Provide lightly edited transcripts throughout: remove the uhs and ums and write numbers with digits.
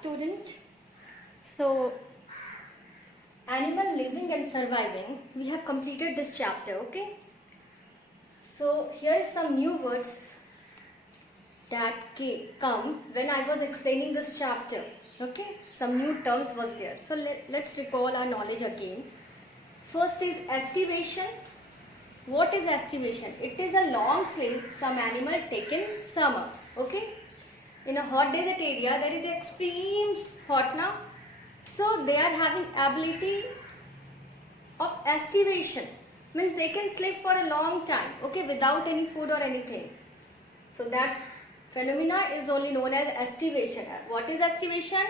student. So, animal living and surviving, we have completed this chapter, okay? So, here is some new words that come when I was explaining this chapter, okay? Some new terms was there. So, let's recall our knowledge again. First is estivation. What is estivation? It is a long sleep some animal take in summer, okay? In a hot desert area, there is extreme hot now. So, they are having ability of estivation. Means they can sleep for a long time, okay, without any food or anything. So, that phenomena is only known as estivation. What is estivation?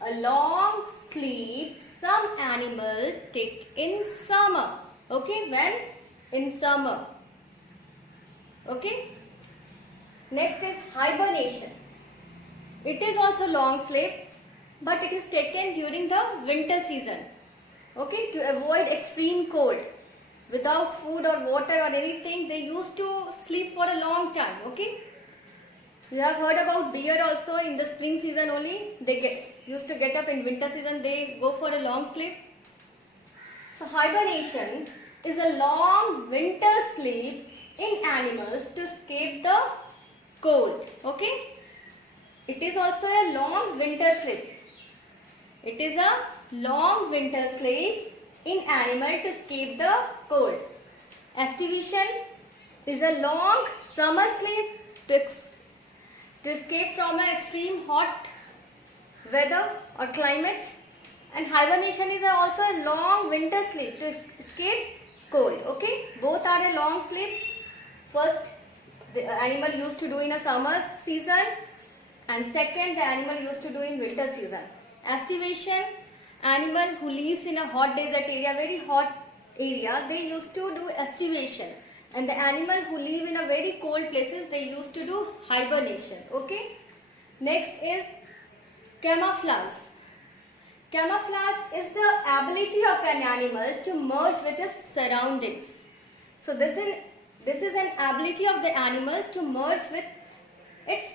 A long sleep some animal take in summer, okay, when? In summer, okay. Next is hibernation. It is also long sleep, but it is taken during the winter season, okay, to avoid extreme cold. Without food or water or anything, they used to sleep for a long time, okay. You have heard about deer also. In the spring season only they used to get up. In winter season they go for a long sleep. So hibernation is a long winter sleep in animals to escape the cold, okay. It is also a long winter sleep. It is a long winter sleep in animal to escape the cold. Estivation is a long summer sleep to escape from an extreme hot weather or climate. And hibernation is also a long winter sleep to escape cold, okay. Both are a long sleep. First, the animal used to do in a summer season, and second, the animal used to do in winter season. Estivation, animal who lives in a hot desert area, very hot area, they used to do estivation. And the animal who live in a very cold places, they used to do hibernation, okay. Next is camouflage. Camouflage is the ability of an animal to merge with its surroundings. So this is an ability of the animal to merge with its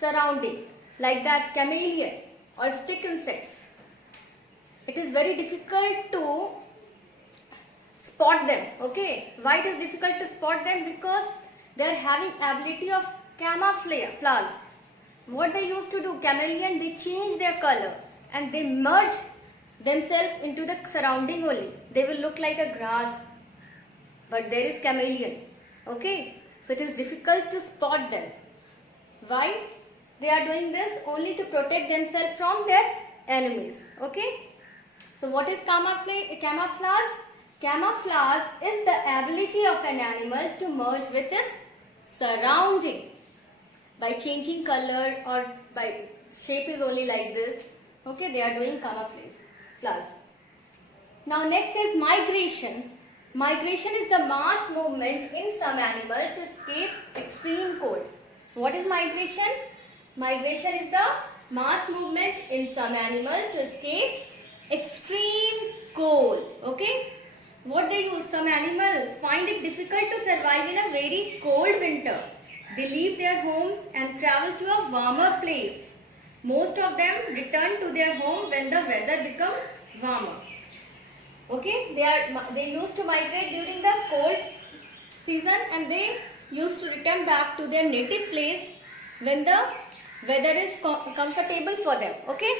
surrounding, like that chameleon or stick insects. It is very difficult to spot them, okay. Why it is difficult to spot them? Because they are having ability of camouflage. What they used to do, chameleon, they change their color and they merge themselves into the surrounding only. They will look like a grass, but there is chameleon, okay. So it is difficult to spot them. Why? They are doing this only to protect themselves from their enemies, okay. So what is camouflage? Camouflage is the ability of an animal to merge with its surrounding by changing color or by shape is only like this, okay. They are doing camouflage. Now next is migration. Migration is the mass movement in some animal to escape extreme cold. What is migration? Migration is the mass movement in some animal to escape extreme cold, okay. What they use? Some animal find it difficult to survive in a very cold winter. They leave their homes and travel to a warmer place. Most of them return to their home when the weather becomes warmer, okay. They used to migrate during the cold season and they used to return back to their native place when the weather is comfortable for them, okay.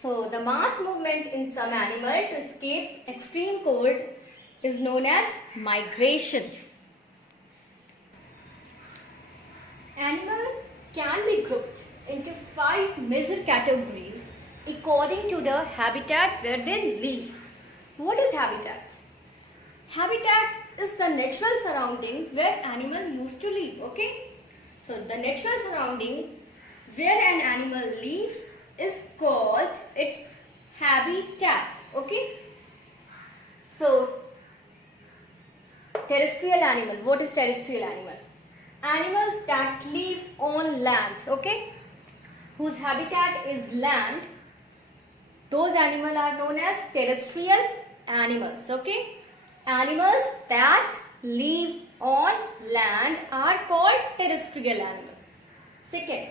So the mass movement in some animal to escape extreme cold is known as migration. Animal can be grouped into 5 major categories according to the habitat where they live. What is habitat? Habitat is the natural surrounding where animal used to live, okay. So the natural surrounding where an animal lives is called its habitat, okay. So terrestrial animal. What is terrestrial animal? Animals that live on land, okay, whose habitat is land. Those animals are known as terrestrial animals, okay. Animals that live on land are called terrestrial animals. Second,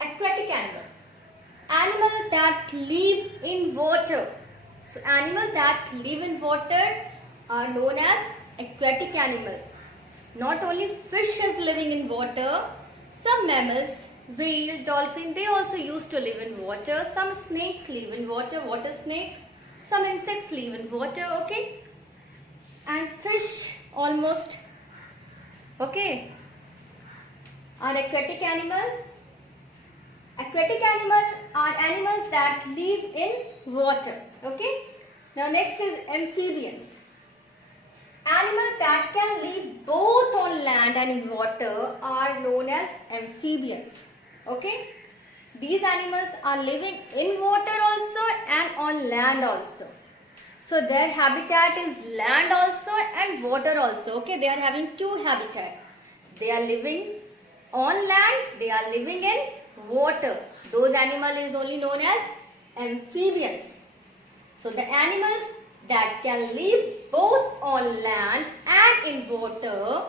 aquatic animal. Animals that live in water. So animals that live in water are known as aquatic animal. Not only fish is living in water, some mammals, whales, dolphins, they also used to live in water. Some snakes live in water, water snake. Some insects live in water, okay? And fish almost, okay, are aquatic animal. Aquatic animals are animals that live in water, okay? Now next is amphibians. Animals that can live both on land and in water are known as amphibians, okay? These animals are living in water also and on land also. So their habitat is land also and water also, okay? They are having two habitats. They are living on land, they are living in water. Those animals is only known as amphibians. So the animals that can live both on land and in water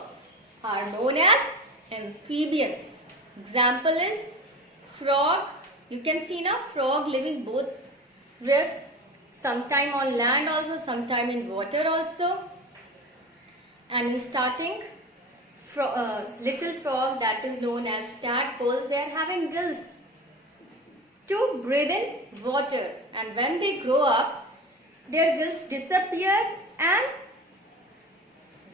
are known as amphibians. Example is frog. You can see now frog living both where sometime on land also, sometime in water also. And in starting, little frog that is known as tadpoles, they are having gills to breathe in water, and when they grow up, their gills disappear and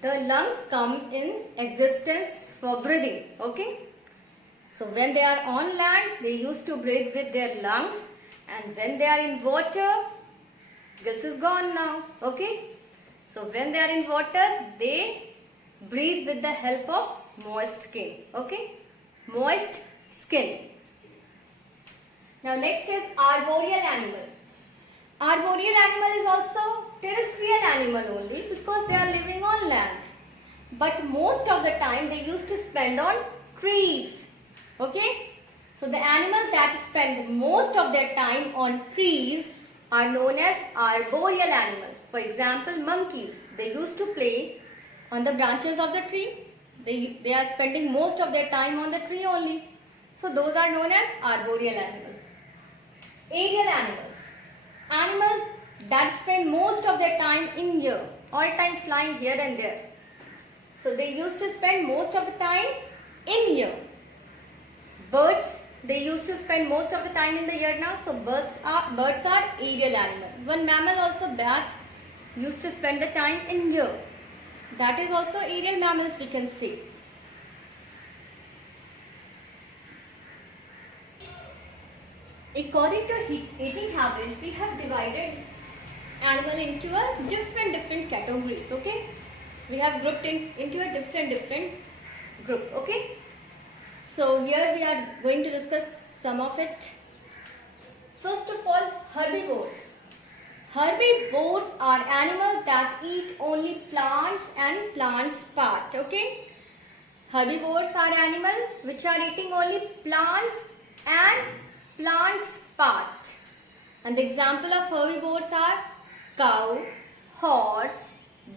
the lungs come in existence for breathing, okay? So when they are on land, they used to breathe with their lungs, and when they are in water, gills is gone now, okay? So when they are in water, they breathe with the help of moist skin, okay? Moist skin. Now next is arboreal animal. Arboreal animal is also terrestrial animal only because they are living on land. But most of the time they used to spend on trees, okay? So the animals that spend most of their time on trees are known as arboreal animal. For example, monkeys, they used to play on the branches of the tree. They are spending most of their time on the tree only. So those are known as arboreal animals. Aerial animals. Animals that spend most of their time in air, all time flying here and there. So they used to spend most of the time in air. Birds, they used to spend most of the time in the air now. So birds are aerial animals. One mammal also, bat, used to spend the time in air. That is also aerial mammals we can see. According to eating habits, we have divided animal into a different categories, okay? We have grouped into a different group, okay? So here we are going to discuss some of it. First of all, herbivores. Herbivores are animals that eat only plants and plants part, okay? Herbivores are animals which are eating only plants and plants part. And the example of herbivores are cow, horse,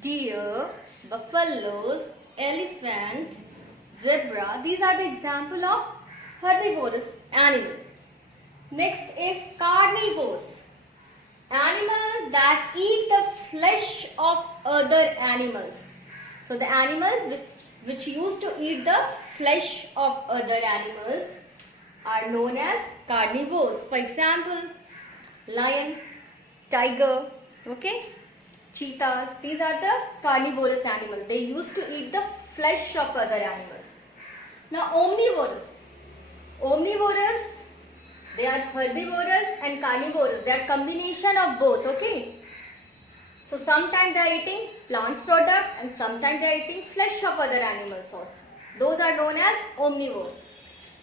deer, buffaloes, elephant, zebra. These are the example of herbivorous animal. Next is carnivores. Animals that eat the flesh of other animals. So the animals which used to eat the flesh of other animals are known as carnivores. For example, lion, tiger, okay, cheetahs. These are the carnivorous animals. They used to eat the flesh of other animals. Now omnivorous. Omnivorous, they are herbivorous and carnivorous. They are combination of both, okay. So sometimes they are eating plants product and sometimes they are eating flesh of other animals also. Those are known as omnivores.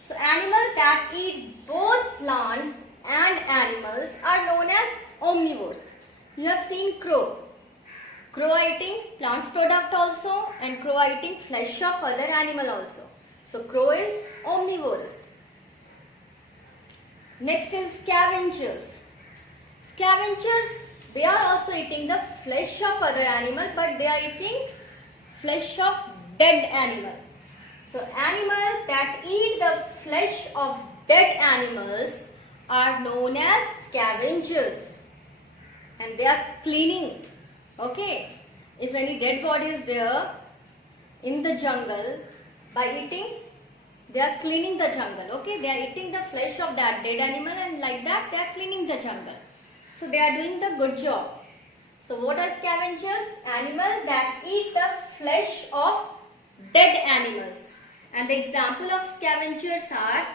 So animals that eat both plants and animals are known as omnivores. You have seen crow. Crow are eating plants product also and crow are eating flesh of other animal also. So crow is omnivorous. Next is scavengers. Scavengers, they are also eating the flesh of other animal, but they are eating flesh of dead animal. So animals that eat the flesh of dead animals are known as scavengers, and they are cleaning. Okay, if any dead body is there in the jungle, by eating, they are cleaning the jungle. Okay, they are eating the flesh of that dead animal, and like that they are cleaning the jungle. So they are doing the good job. So what are scavengers? Animals that eat the flesh of dead animals. And the example of scavengers are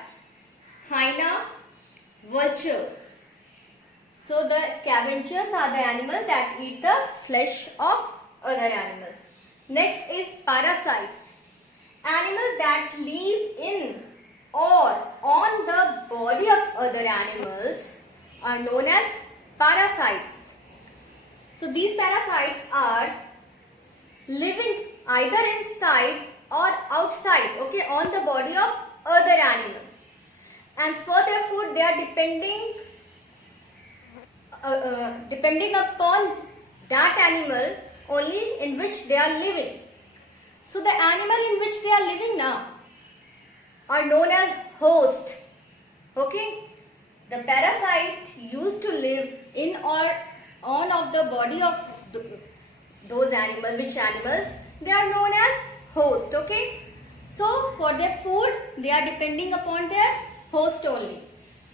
hyena, vulture. So the scavengers are the animals that eat the flesh of other animals. Next is parasites. Animals that live in or on the body of other animals are known as parasites. So these parasites are living either inside or outside, okay, on the body of other animal. And for their food, they are depending upon that animal only in which they are living. So the animal in which they are living now are known as host. Okay, the parasite used to live in or on of the body of those animals. Which animals? They are known as host. Okay, so for their food, they are depending upon their host only.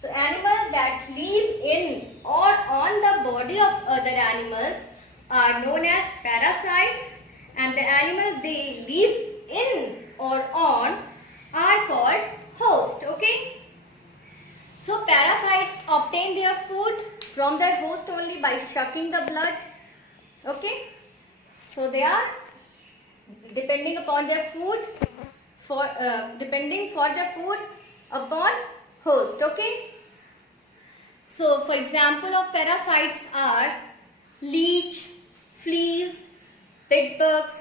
So animals that live in or on the body of other animals are known as parasites, and the animals they live in or on are called host. Okay, so parasites obtain their food from their host only by sucking the blood. Okay, so they are depending upon their food depending for their food upon host. Okay, so for example of parasites are leech, fleas, bedbugs.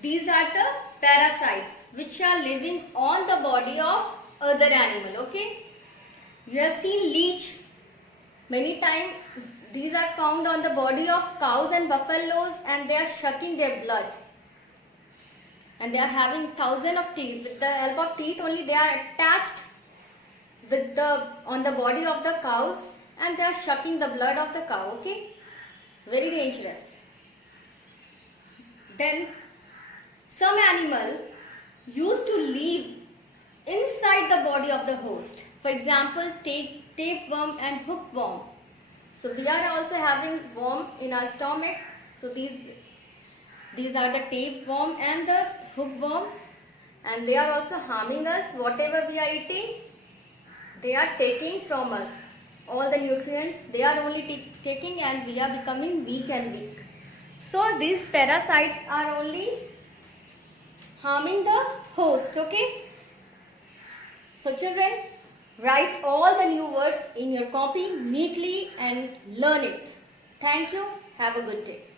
These are the parasites which are living on the body of other animal. Okay, you have seen leech many times. These are found on the body of cows and buffaloes, and they are sucking their blood, and they are having thousands of teeth. With the help of teeth only, they are attached with on the body of the cows, and they are sucking the blood of the cow. Okay, very dangerous. Then some animal used to live inside the body of the host. For example, tapeworm and hookworm. So we are also having worm in our stomach. So these are the tapeworm and the hookworm, and they are also harming us. Whatever we are eating, they are taking from us all the nutrients. They are only taking, and we are becoming weak and weak. So these parasites are only harming the host. Okay, so children, write all the new words in your copy neatly and learn it. Thank you. Have a good day.